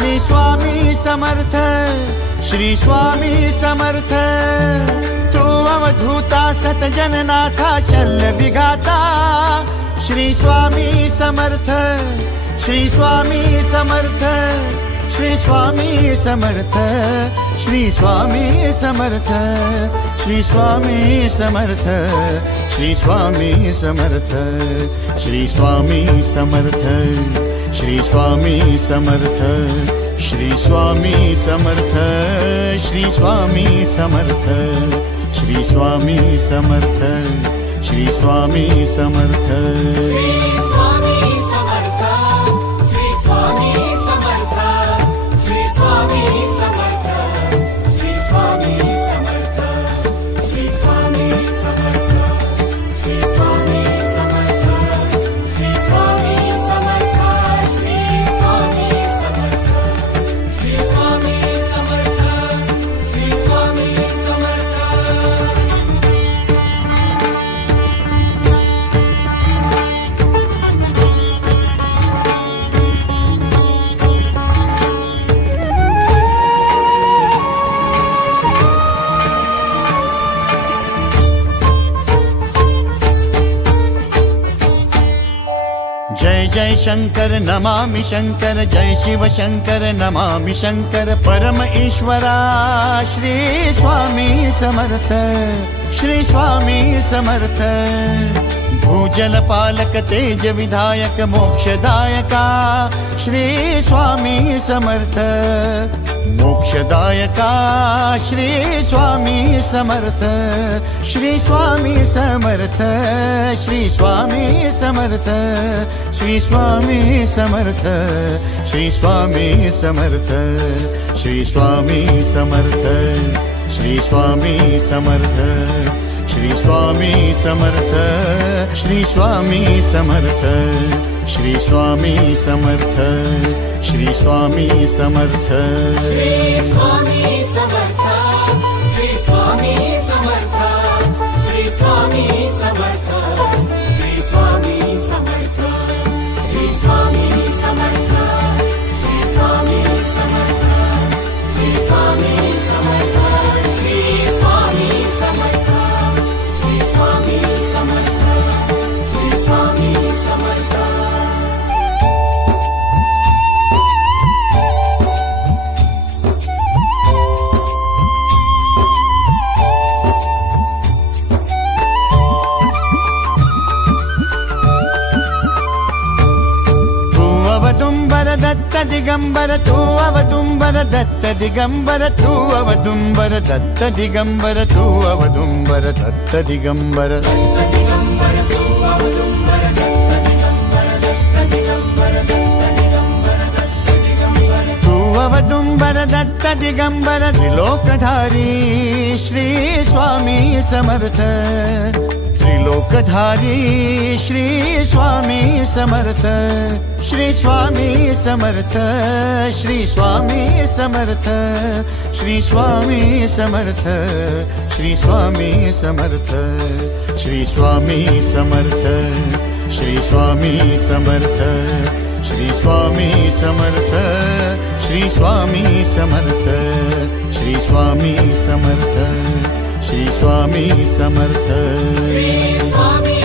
श्री स्वामी समर्थ, श्री स्वामी समर्थ। तू अवधूता सतजननाथा शल्य विघाता, श्री स्वामी समर्थ, श्री स्वामी समर्थ, श्री स्वामी समर्थ, श्री स्वामी समर्थ, श्री स्वामी समर्थ, श्री स्वामी समर्थ, श्री स्वामी समर्थ, श्री स्वामी समर्थ, श्री स्वामी समर्थ, श्री स्वामी समर्थ, श्री स्वामी समर्थ, श्री स्वामी समर्थ। जय जय शंकर नमामि शंकर, जय शिव शंकर नमामि शंकर। परम ईश्वरा श्री स्वामी समर्थ, श्री स्वामी समर्थ। भूजल पालक तेज विधायक मोक्षदायका, श्री स्वामी समर्थ। मोक्षदायका श्री स्वामी समर्थ, श्री स्वामी समर्थ, श्री स्वामी समर्थ, श्री स्वामी समर्थ, श्री स्वामी समर्थ, श्री स्वामी समर्थ, श्री स्वामी समर्थ, श्री स्वामी समर्थ, श्री स्वामी समर्थ, श्री स्वामी समर्थ, श्री स्वामी समर्थ। श्री स्वामी समर्थ, श्री स्वामी समर्थ, श्री स्वामी समर्थ, श्री स्वामी समर्थ, श्री स्वामी समर्थ, श्री स्वामी समर्थ, श्री स्वामी समर्थ, श्री स्वामी समर्थ, श्री स्वामी समर्थ, श्री स्वामी समर्थ। अवदुंबर दत्त दिगंबर, तू अवदुंबर दत्त दिगंबर, तू अवदुंबर दत्त दिगंबर, तू अवदुंबर दत्त दिगंबर। तू अवदुंबर दत्त दिगंबर, त्रिलोकधारी श्री स्वामी समर्थ। त्रिलोकधारी श्री स्वामी समर्थ, श्री स्वामी समर्थ, श्री स्वामी समर्थ, श्री स्वामी समर्थ, श्री स्वामी समर्थ, श्री स्वामी समर्थ, श्री स्वामी समर्थ, श्री स्वामी समर्थ, श्री स्वामी समर्थ, श्री स्वामी समर्थ, श्री स्वामी समर्थ। श्री स्वामी